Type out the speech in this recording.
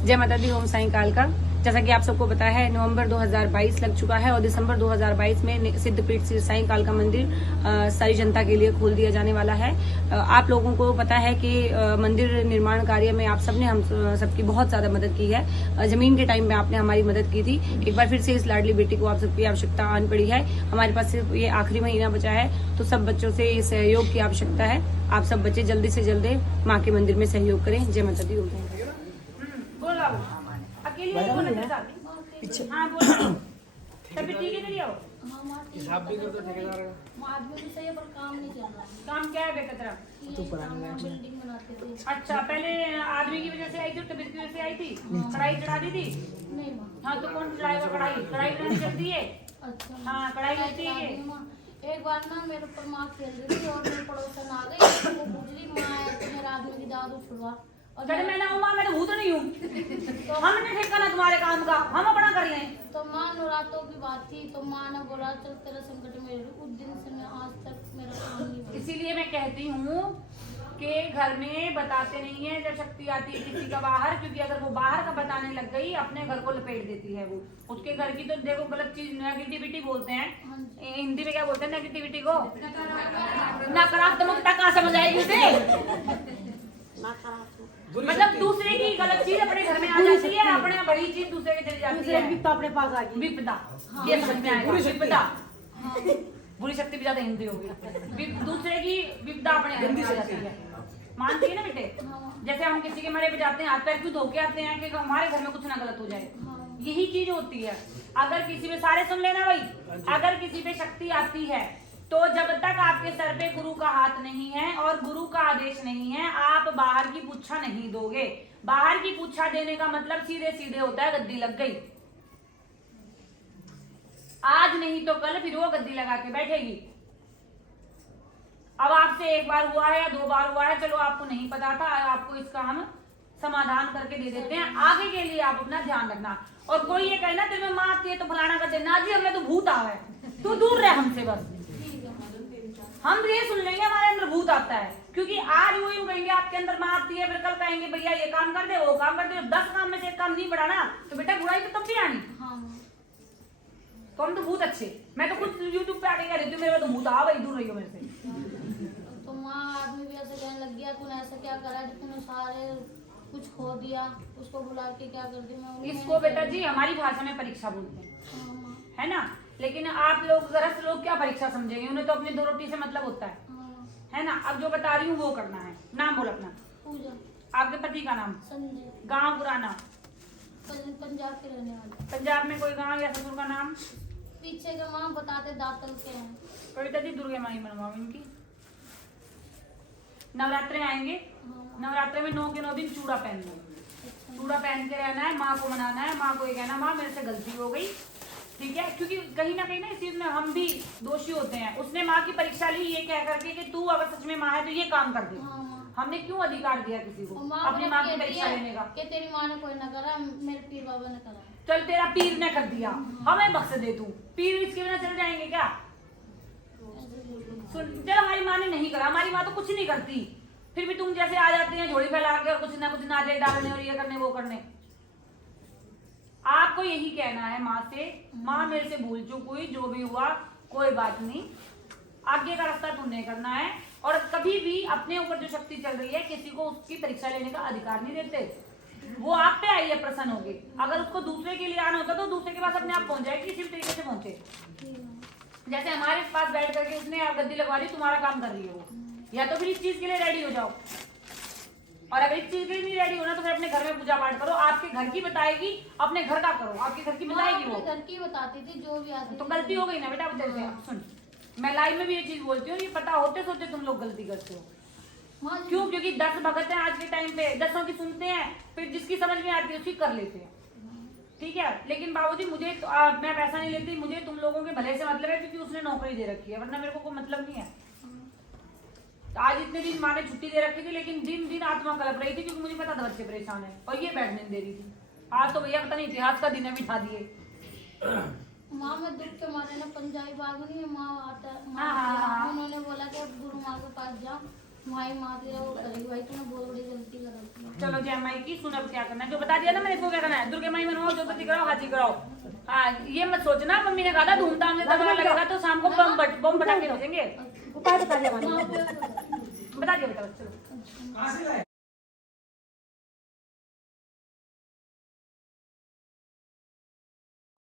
जय माता दी, ओम साईं काल का। जैसा कि आप सबको पता है, नवंबर 2022 लग चुका है और दिसंबर 2022 में सिद्धपीठ श्री साईं काल का मंदिर सारी जनता के लिए खोल दिया जाने वाला है। आप लोगों को पता है कि मंदिर निर्माण कार्य में आप सबने हम सबकी बहुत ज्यादा मदद की है। जमीन के टाइम में आपने हमारी मदद की थी। एक बार फिर से इस लाडली बेटी को आप सबकी आवश्यकता आन पड़ी है। हमारे पास सिर्फ ये आखिरी महीना बचा है, तो सब बच्चों से सहयोग की आवश्यकता है। आप सब बच्चे जल्दी से जल्दी माँ के मंदिर में सहयोग करें। जय माता दी। अकेली पीछे हाँ बोलो। तभी ठीक है, चलिए आओ। हिसाब भी कर दो ठेकेदार का। आदमी भी सही है पर काम नहीं चल रहा है। काम क्या है बेटा तेरा? तू बिल्डिंग बनाते थे। अच्छा, पहले आदमी की वजह से आई थी, तबीयत की वजह से आई थी, कढ़ाई चढ़ा दी थी। नहीं माँ। हाँ तो कौन चढ़ाएगा कढ़ाई? कढ़ाई चढ़ानी चलती है। अच्छा हाँ, कढ़ाई चलती है। एक बार ना मेरे ऊपर माँ खेल रही थी और मेरी पड़ोसन आ गई, वो पूछ रही माँ आया तो मेरा आदमी की दारू छुड़वा। और मैं ना हूँ माँ, मैं तो भूत नहीं हूँ। तो हमने ठेका ना तुम्हारे काम का, हम अपना कर रहे हैं। तो माँ नवरात्रों की बात थी तो माँ ने बोला चल तेरा संकट मेरे, उस दिन से मैं आज तक मेरा काम नहीं हुआ। इसीलिए मैं कहती हूँ कि घर में बताते नहीं है जब शक्ति आती है किसी का बाहर, क्योंकि अगर वो बाहर का बताने लग गई अपने घर को लपेट देती है। वो उसके घर की तो देखो गलत चीज नेगेटिविटी बोलते हैं। हिंदी में क्या बोलते हैं नेगेटिविटी को? नकारात्मकता। कहाँ समझ आएगी उसे? मतलब दूसरे की गलत चीज अपने घर में आ जाती है, अपने बड़ी चीज दूसरे के चली जाती है। विपदा अपने पास आ गई। विपदा ये समझ में आएगा। विपदा बुरी शक्ति भी ज्यादा हिंदी होगी। दूसरे की विपदा अपने घर में आ जाती है। मानती है ना बेटे? जैसे हम किसी के मरे पे जाते हैं, हाथ पैर क्यों धो के आते हैं कि हमारे घर में कुछ ना गलत हो जाए। यही चीज होती है। अगर किसी पे, सारे सुन लेना भाई, अगर किसी पे शक्ति आती है तो जब तक आपके सर पे गुरु का हाथ नहीं है और गुरु का आदेश नहीं है, आप बाहर की पूछा नहीं दोगे। बाहर की पूछा देने का मतलब सीधे सीधे होता है गद्दी लग गई। आज नहीं तो कल फिर वो गद्दी लगा के बैठेगी। अब आपसे एक बार हुआ है या दो बार हुआ है, चलो आपको नहीं पता था, आपको इसका हम समाधान करके दे देते हैं। आगे के लिए आप अपना ध्यान रखना। और कोई ये कहना तेरे में माँ आती है तो फलाना कर देना, जी हमें तो भूत आवा है, तू दूर रह हमसे बस। हम ये सुन लेंगे हमारे अंदर भूत आता है, क्योंकि आज वो यूं कहेंगे आपके अंदर माँ आती है, फिर कल कहेंगे भैया ये काम कर दे वो काम कर दे। 10 काम में से एक काम नहीं बढ़ा ना तो बेटा बुराई तो तब भी आनी। तो हम तो भूत अच्छे। मैं तो खुद यूट्यूब पे आके कह रही हूँ मेरे तो भूत आ, वही दूर रही हो मेरे से। तो माँ आदमी भी ऐसे कहने लग गया, तूने ऐसा क्या करा जब तूने सारे कुछ खो दिया, उसको बुला के क्या कर दी मैं। इसको बेटा जी हमारी भाषा में परीक्षा बोलते हैं, है ना? लेकिन आप लोग गरज लोग क्या परीक्षा समझेंगे? उन्हें तो अपनी 2 रोटी से मतलब होता है ना? अब जो बता रही हूँ वो करना है। नाम बोल अपना। पूजा। आपके पति का नाम? संजय। गांव पुराना? पंजाब के रहने वाले। पंजाब में कोई गांव या ससुर का नाम? पीछे के माँ बताते दातल के हैं। कविता जी दुर्गा माई बनवाओ इनकी। नवरात्रे आएंगे, नवरात्रे में 9 के 9 दिन चूड़ा पहन लो। चूड़ा पहन के रहना है, माँ को मनाना है, माँ को ये कहना माँ मेरे से गलती हो गई, ठीक है? क्योंकि कहीं ना कहीं ना इस चीज में हम भी दोषी होते हैं। उसने माँ की परीक्षा ली ये कह करके कि तू अगर सच में माँ है तो ये काम कर दे। हमने क्यों अधिकार दिया किसी को अपनी माँ की परीक्षा लेने का? कि तेरी माँ ने कोई ना करा, मेरे पीर बाबा ने करा। चल तेरा पीर ने कर दिया, हमें बख्श दे तू। पीर इसके बिना चल जाएंगे क्या? सुन, चल हमारी माँ ने नहीं करा, हमारी माँ तो कुछ नहीं करती, फिर भी तुम जैसे आ जाते हैं झोली फैला के और कुछ ना कुछ नाचे डालने और ये करने वो करने। आपको यही कहना है माँ से, माँ मेरे से भूल चूक हुई, जो भी हुआ कोई बात नहीं, आगे का रास्ता तुमने करना है। और कभी भी अपने ऊपर जो शक्ति चल रही है किसी को उसकी परीक्षा लेने का अधिकार नहीं देते। वो आप पे आई है प्रसन्न होगी। अगर उसको दूसरे के लिए आना होता तो दूसरे के पास अपने आप पहुंच जाएगी, किसी भी तरीके से पहुंचे। जैसे हमारे पास बैठ करके उसने आप गद्दी लगवा दी, तुम्हारा काम कर रही है वो, या तो फिर इस चीज के लिए रेडी हो जाओ। और अगर इस चीज के लिए नहीं रेडी होना तो फिर अपने घर में पूजा पाठ करो। आपके घर की बताएगी, अपने घर का करो, आपके घर की बताएगी वो। घर की बताती थी जो भी आती। तो गलती हो गई ना बेटा तेरे से। सुन, मैं लाइव में भी ये चीज बोलती हूँ, ये पता होते सोते तुम लोग गलती करते हो। क्यों? क्योंकि 10 भगत हैं आज के टाइम पे, 10 की सुनते हैं, फिर जिसकी समझ में आती है उसकी कर लेते हैं, ठीक है? लेकिन बाबूजी मुझे तो, मैं पैसा नहीं लेती, मुझे तुम लोगों के भले से मतलब है, क्योंकि उसने नौकरी दे रखी है, वरना मेरे को कोई मतलब नहीं है। आज इतने दिन माँ ने छुट्टी दे रखी थी, लेकिन दिन दिन आत्मा कलप रही थी, क्योंकि मुझे पता था बच्चे परेशान है और ये बैठने दे रही थी। आज तो भैया पता नहीं इतिहास का दिन है, बिठा दिए। माँ में दुख के मारे ना पंजाबी बाग नहीं माँ आता, हाँ। उन्होंने बोला कि गुरु माँ के पास जाओ भाई माँ तेरा वो करेगी भाई, तूने बहुत बड़ी गलती कर रखी है। चलो जय माई की, सुन अब क्या करना है, जो बता दिया ना मैंने, इसको क्या करना है, दुर्गे माई मनवाओ, ज्योति कराओ, हाजी कराओ। हाँ ये मत सोचना मम्मी ने कहा था धूमधाम से तबला लगेगा तो शाम को बम पटाखे बजेंगे। माँ को बता दिया बेटा, चलो।